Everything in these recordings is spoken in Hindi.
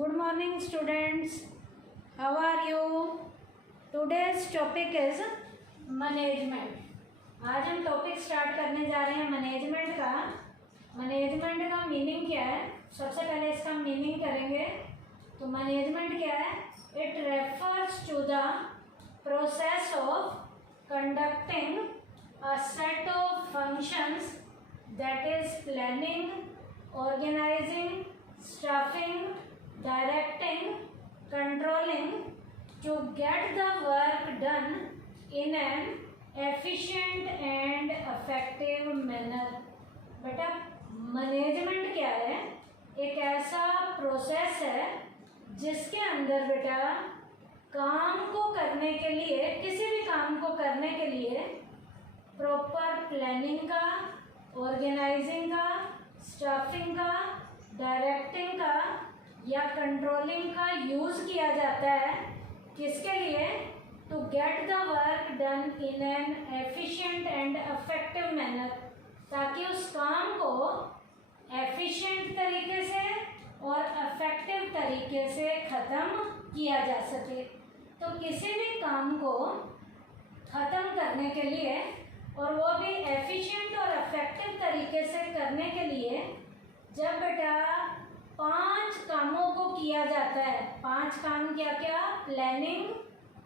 Good morning students. How are you? Today's topic is management. आज हम टॉपिक स्टार्ट करने जा रहे हैं मैनेजमेंट का। मैनेजमेंट का मीनिंग क्या है? सबसे पहले इसका मीनिंग करेंगे। तो मैनेजमेंट क्या है? It refers to the process of conducting a set of functions that is planning, organizing, staffing, directing, controlling to get the work done in an efficient and effective manner। बेटा मैनेजमेंट क्या है? एक ऐसा प्रोसेस है जिसके अंदर बेटा काम को करने के लिए, किसी भी काम को करने के लिए प्रॉपर प्लानिंग का, ऑर्गेनाइजिंग का, स्टाफिंग का, डायरेक्टिंग का या कंट्रोलिंग का यूज़ किया जाता है। किसके लिए? To get the work done in an efficient and effective manner, ताकि उस काम को एफिशिएंट तरीके से और इफेक्टिव तरीके से ख़त्म किया जा सके। तो किसी भी काम को ख़त्म करने के लिए और वो भी एफिशिएंट और इफेक्टिव तरीके से करने के लिए जब बेटा 5 कामों को किया जाता है, 5 काम क्या क्या? प्लानिंग,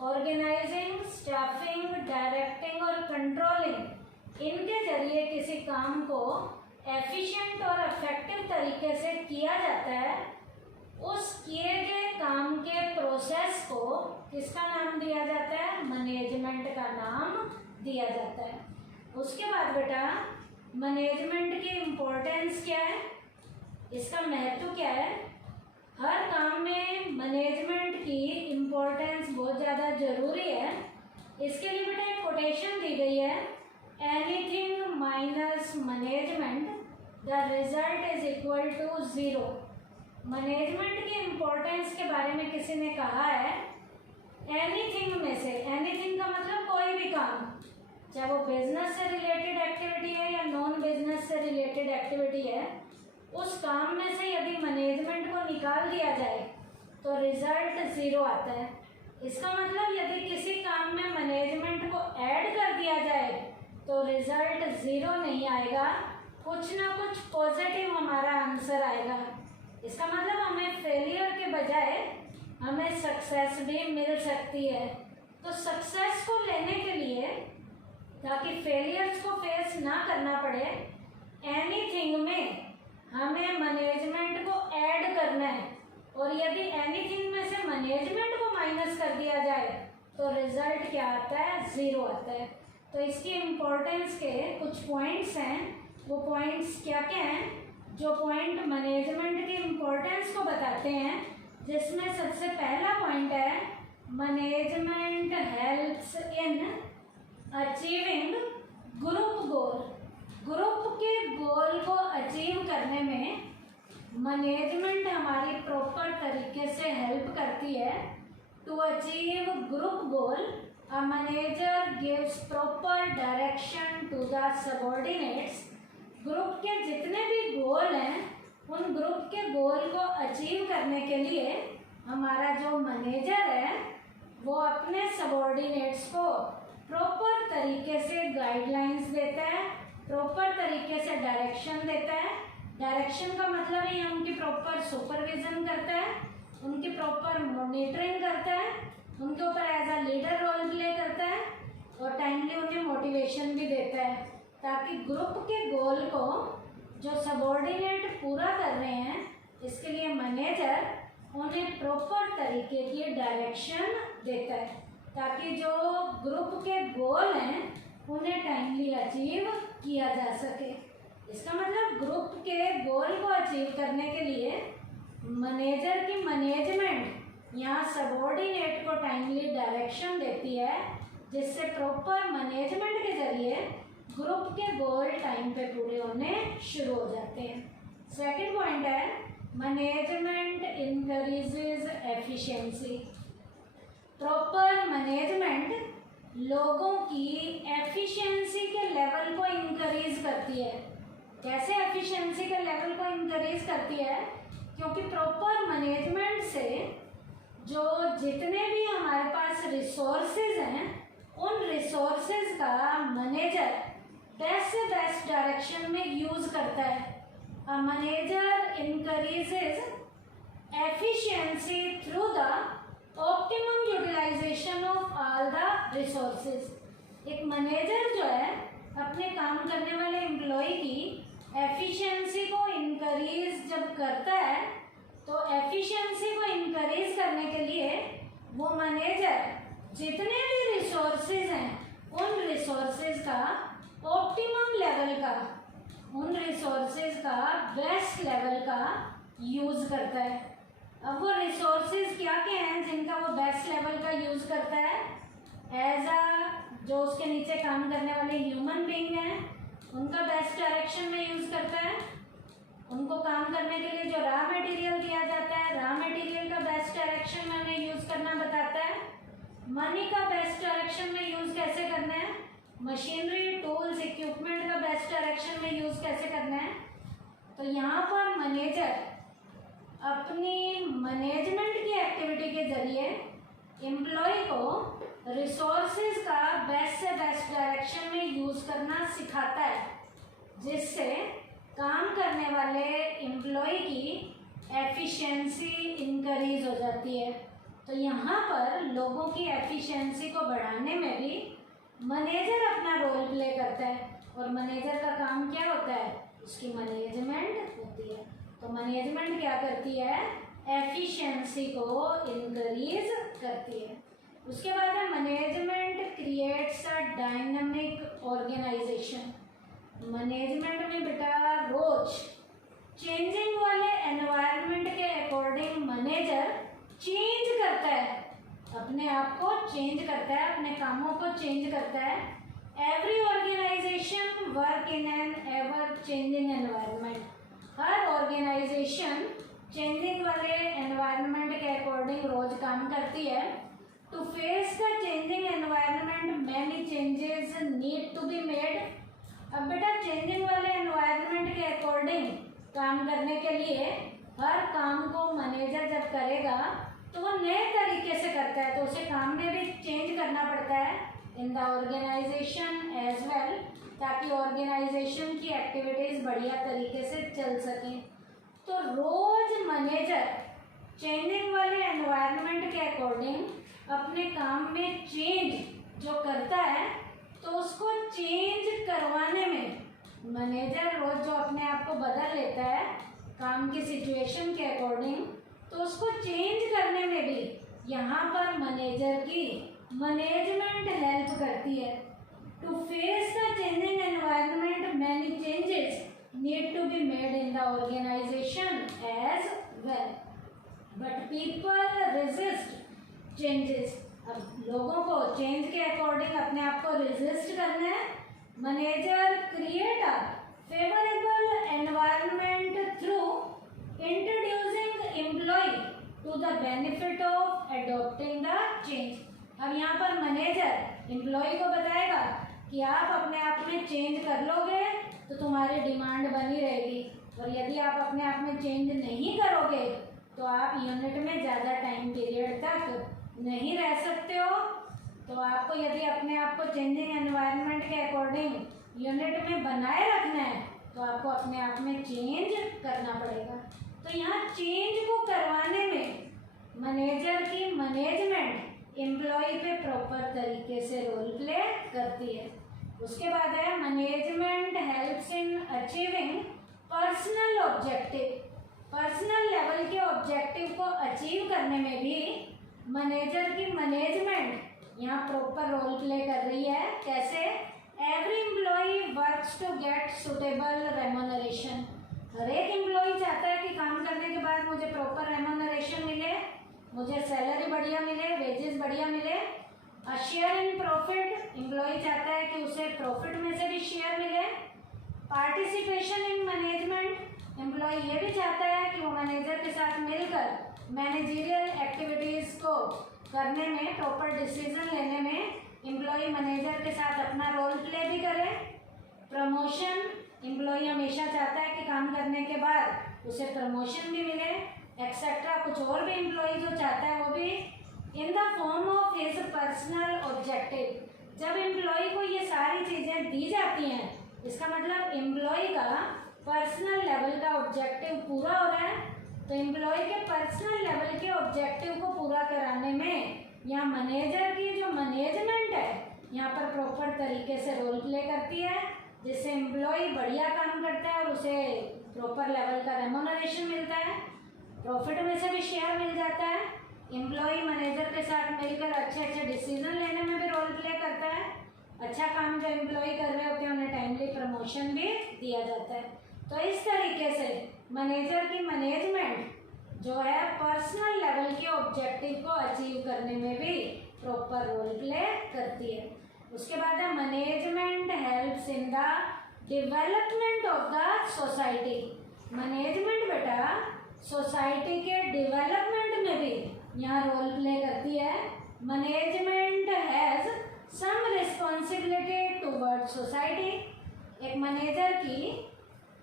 ऑर्गेनाइजिंग, स्टाफिंग, डायरेक्टिंग और कंट्रोलिंग। इनके जरिए किसी काम को एफिशिएंट और इफेक्टिव तरीके से किया जाता है। उस किए गए काम के प्रोसेस को किसका नाम दिया जाता है? मैनेजमेंट का नाम दिया जाता है। उसके बाद बेटा मैनेजमेंट की इम्पोर्टेंस क्या है, इसका महत्व क्या है? हर काम में मैनेजमेंट की इम्पोर्टेंस बहुत ज़्यादा ज़रूरी है। इसके लिए बेटा एक कोटेशन दी गई है, anything minus management the result is equal to 0। Management की इम्पोर्टेंस के बारे में किसी ने कहा है, एनीथिंग में से, एनीथिंग का मतलब कोई भी काम, चाहे वो बिजनेस से रिलेटेड एक्टिविटी है या नॉन बिजनेस से रिलेटेड एक्टिविटी है, उस काम में से यदि मैनेजमेंट को निकाल दिया जाए तो रिजल्ट 0 आता है। इसका मतलब यदि किसी काम में मैनेजमेंट को ऐड कर दिया जाए तो रिजल्ट 0 नहीं आएगा, कुछ ना कुछ पॉजिटिव हमारा आंसर आएगा। इसका मतलब हमें फेलियर के बजाय हमें सक्सेस भी मिल सकती है। तो सक्सेस को लेने के लिए, ताकि फेलियर्स को फेस ना करना पड़े, एनीथिंग में हमें मैनेजमेंट को ऐड करना है। और यदि एनीथिंग में से मैनेजमेंट को माइनस कर दिया जाए तो रिजल्ट क्या आता है? 0 आता है। तो इसकी इम्पोर्टेंस के कुछ पॉइंट्स हैं। वो पॉइंट्स क्या क्या हैं? जो पॉइंट मैनेजमेंट की इम्पोर्टेंस को बताते हैं, जिसमें सबसे पहला पॉइंट है, management helps in achieving group goal. Group के गोल को अचीव करने में मैनेजमेंट हमारी प्रॉपर तरीके से हेल्प करती है। To achieve group goal a manager gives proper direction to the subordinates. Group के जितने भी गोल हैं, उन ग्रुप के गोल को अचीव करने के लिए हमारा जो मैनेजर है वो अपने सबऑर्डिनेट्स को प्रॉपर तरीके से गाइडलाइंस देता है, प्रॉपर तरीके से डायरेक्शन देता है। डायरेक्शन का मतलब है उनकी प्रॉपर सुपरविजन करता है, उनकी प्रॉपर मॉनिटरिंग करता है, उनके ऊपर as a leader role play करता है और टाइमली उन्हें मोटिवेशन भी देता है, ताकि ग्रुप के गोल को जो सबऑर्डिनेट पूरा कर रहे हैं, इसके लिए मैनेजर उन्हें प्रॉपर तरीके की डायरेक्शन देता है, ताकि जो ग्रुप के गोल हैं उन्हें टाइमली अचीव किया जा सके। इसका मतलब ग्रुप के गोल को अचीव करने के लिए मैनेजर की मैनेजमेंट यहाँ सबऑर्डिनेट को टाइमली डायरेक्शन देती है, जिससे प्रॉपर मैनेजमेंट के जरिए ग्रुप के गोल टाइम पे पूरे होने शुरू हो जाते हैं। सेकंड पॉइंट है, management increases efficiency. Proper management लोगों की एफिशिएंसी के लेवल को इंक्रीज करती है। कैसे एफिशिएंसी के लेवल को इंक्रीज करती है? क्योंकि प्रॉपर मैनेजमेंट से जो जितने भी हमारे पास रिसोर्सेज हैं उन रिसोर्सेज का मैनेजर बेस्ट से बेस्ट डायरेक्शन में यूज़ करता है। A manager increases efficiency through the optimum utilisation of all the resources. एक मैनेजर जो है अपने काम करने वाले एम्प्लॉय की एफिशिएंसी को इंक्रीज जब करता है तो एफिशिएंसी को इंक्रीज करने के लिए वो मैनेजर जितने भी रिसोर्सेज हैं उन रिसोर्सेज का ऑप्टिमम लेवल का, उन रिसोर्सेज का बेस्ट लेवल का यूज़ करता है। अब वो रिसोर्सेज क्या क्या हैं जिनका वो बेस्ट लेवल का यूज़ करता है? एज अ जो उसके नीचे काम करने वाले ह्यूमन बीइंग हैं उनका बेस्ट डायरेक्शन में यूज़ करता है। उनको काम करने के लिए जो रॉ मटेरियल दिया जाता है, रॉ मटेरियल का बेस्ट डायरेक्शन में उन्हें यूज़ करना बताता है। मनी का बेस्ट डायरेक्शन में यूज़ कैसे करना है, मशीनरी, टूल्स, इक्विपमेंट का बेस्ट डायरेक्शन में यूज़ कैसे करना है। तो यहाँ पर मैनेजर अपनी मैनेजमेंट की एक्टिविटी के ज़रिए एम्प्लॉय को रिसोर्सेज का बेस्ट से बेस्ट डायरेक्शन में यूज़ करना सिखाता है, जिससे काम करने वाले एम्प्लॉय की एफिशिएंसी इंक्रीज हो जाती है। तो यहाँ पर लोगों की एफिशिएंसी को बढ़ाने में भी मैनेजर अपना रोल प्ले करता है। और मैनेजर का काम क्या होता है? उसकी मैनेजमेंट होती है। तो मैनेजमेंट क्या करती है? एफिशिएंसी को इंक्रीज करती है। उसके बाद है management creates a dynamic organisation. Management में बेटा रोज चेंजिंग वाले एनवायरनमेंट के अकॉर्डिंग मैनेजर चेंज करता है, अपने आप को चेंज करता है, अपने कामों को चेंज करता है। Every organisation work in an ever changing environment. हर ऑर्गेनाइजेशन चेंजिंग वाले एनवायरनमेंट के अकॉर्डिंग रोज काम करती है। To face the changing environment many changes need to be made. अब बेटा चेंजिंग वाले एनवायरनमेंट के अकॉर्डिंग काम करने के लिए हर काम को मैनेजर जब करेगा तो वो नए तरीके से करता है, तो उसे काम में भी चेंज करना पड़ता है in the organisation as well, ताकि ऑर्गेनाइजेशन की एक्टिविटीज़ बढ़िया तरीके से चल सकें। तो रोज मैनेजर चेंजिंग वाले एनवायरनमेंट के अकॉर्डिंग अपने काम में चेंज जो करता है, तो उसको चेंज करवाने में मैनेजर रोज जो अपने आप को बदल लेता है काम की सिचुएशन के अकॉर्डिंग, तो उसको चेंज करने में भी यहाँ पर मैनेजर की मैनेजमेंट हेल्प करती है। To face the changing environment many changes need to be made in the organisation as well, but people resist changes. अब लोगों को चेंज के अकॉर्डिंग अपने आप को रेजिस्ट करना है। Manager create a favourable environment through introducing employ to the benefit of adopting the change. अब यहाँ पर मैनेजर एम्प्लॉय को बताएगा कि आप अपने आप में चेंज कर लोगे तो तुम्हारी डिमांड बनी रहेगी, और यदि आप अपने आप में चेंज नहीं करोगे तो आप यूनिट में ज़्यादा टाइम पीरियड तक नहीं रह सकते हो। तो आपको यदि अपने आप को चेंजिंग एनवायरनमेंट के अकॉर्डिंग यूनिट में बनाए रखना है तो आपको अपने आप में चेंज करना पड़ेगा। तो यहाँ चेंज को करवाने में मैनेजर की मैनेजमेंट एम्प्लॉय पे प्रॉपर तरीके से रोल प्ले करती है। उसके बाद है management helps in achieving personal objective. Personal level के ऑब्जेक्टिव को अचीव करने में भी मैनेजर की मैनेजमेंट यहाँ प्रॉपर रोल प्ले कर रही है। कैसे? Every employ works to get suitable remuneration. हर एक एम्प्लॉय चाहता है कि काम करने के बाद मुझे प्रॉपर रेम्यूनरेशन मिले, मुझे सैलरी बढ़िया मिले, वेजेस बढ़िया मिले। A share in profit. Employ चाहता है कि उसे प्रॉफिट में से भी शेयर मिले। Participation in management. एम्प्लॉय ये भी चाहता है कि वो मैनेजर के साथ मिलकर मैनेजरियल एक्टिविटीज़ को करने में, प्रॉपर डिसीजन लेने में एम्प्लॉय मैनेजर के साथ अपना रोल प्ले भी करे। प्रमोशन। एम्प्लॉय हमेशा चाहता है कि काम करने के बाद उसे प्रमोशन भी मिले एक्सेट्रा। कुछ और भी एम्प्लॉय जो चाहता है वो भी in the form of his personal objective. जब एम्प्लॉय को ये सारी चीज़ें दी जाती हैं, इसका मतलब एम्प्लॉय का पर्सनल लेवल का ऑब्जेक्टिव पूरा हो रहा है। तो एम्प्लॉय के पर्सनल लेवल के ऑब्जेक्टिव को पूरा कराने में यहाँ मैनेजर की जो मैनेजमेंट है यहाँ पर प्रॉपर तरीके से रोल प्ले करती है, जिससे एम्प्लॉय बढ़िया काम करता है और उसे प्रॉपर लेवल का रेम्यूनरेशन मिलता है, प्रॉफिट में से भी शेयर मिल जाता है। एम्प्लॉय मैनेजर के साथ मिलकर अच्छे अच्छे डिसीजन लेने में भी रोल प्ले करता है। अच्छा काम जो एम्प्लॉय कर रहे होते हैं उन्हें टाइमली प्रमोशन भी दिया जाता है। तो इस तरीके से मैनेजर की मैनेजमेंट जो है पर्सनल लेवल के ऑब्जेक्टिव को अचीव करने में भी प्रॉपर रोल प्ले करती है। उसके बाद है management helps in the development of the society. Management बेटा सोसाइटी के डेवलपमेंट में भी यहाँ रोल प्ले करती है। Management has some responsibility toward society. एक मैनेजर की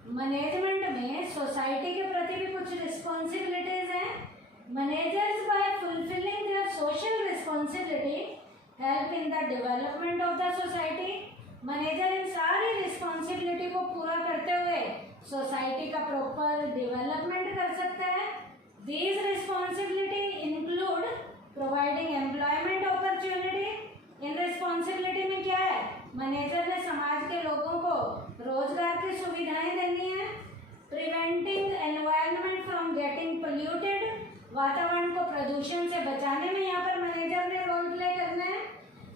मैनेजमेंट में सोसाइटी के प्रति भी कुछ रिस्पॉन्सिबिलिटीज हैं। Managers by fulfilling their social responsibility help in the development of the society. Manager इन सारी रिस्पॉन्सिबिलिटी को पूरा करते हुए सोसाइटी का प्रॉपर डेवलपमेंट कर सकता है। These responsibility include providing employment opportunity. In responsibility में क्या है, मैनेजर ने समाज के लोगों को रोजगार की सुविधाएं देनी है। Preventing environment from getting polluted. वातावरण को प्रदूषण से बचाने में यहाँ पर मैनेजर ने रोल प्ले करना है।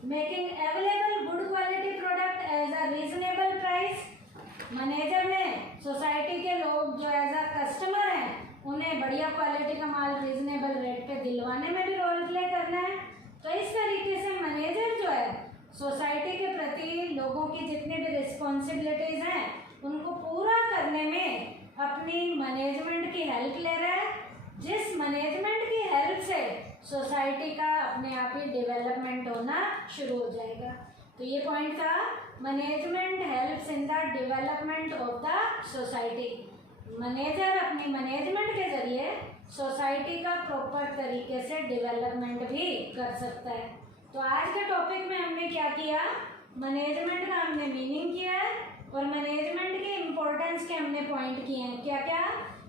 Making available good quality product as a reasonable price. Manager ने सोसाइटी के लोग जो एज अ कस्टमर हैं उन्हें बढ़िया क्वालिटी का माल रीजनेबल रेट पे दिलवाने में भी रोल प्ले करना है। तो इस तरीके से मैनेजर जो है सोसाइटी के प्रति लोगों की जितनी भी रिस्पॉन्सिबिलिटीज हैं उनको पूरा करने में अपनी मैनेजमेंट की हेल्प ले रहा है, जिस मैनेजमेंट की हेल्प से सोसाइटी का अपने आप ही डेवलपमेंट होना शुरू हो जाएगा। तो ये पॉइंट था, management helps in the development of the society. Manager अपनी मैनेजमेंट के जरिए सोसाइटी का प्रॉपर तरीके से डेवलपमेंट भी कर सकता है। तो आज के टॉपिक में हमने क्या किया, मैनेजमेंट का हमने मीनिंग किया है और मैनेजमेंट के इम्पोर्टेंस के हमने पॉइंट किए हैं। क्या क्या,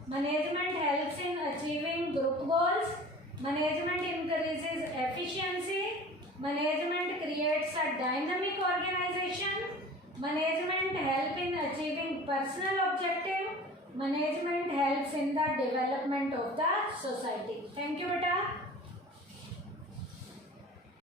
management helps in achieving group goals, management increases efficiency, management creates a dynamic organisation, management help in achieving personal objective, management helps in the development of the society. Thank you बेटा।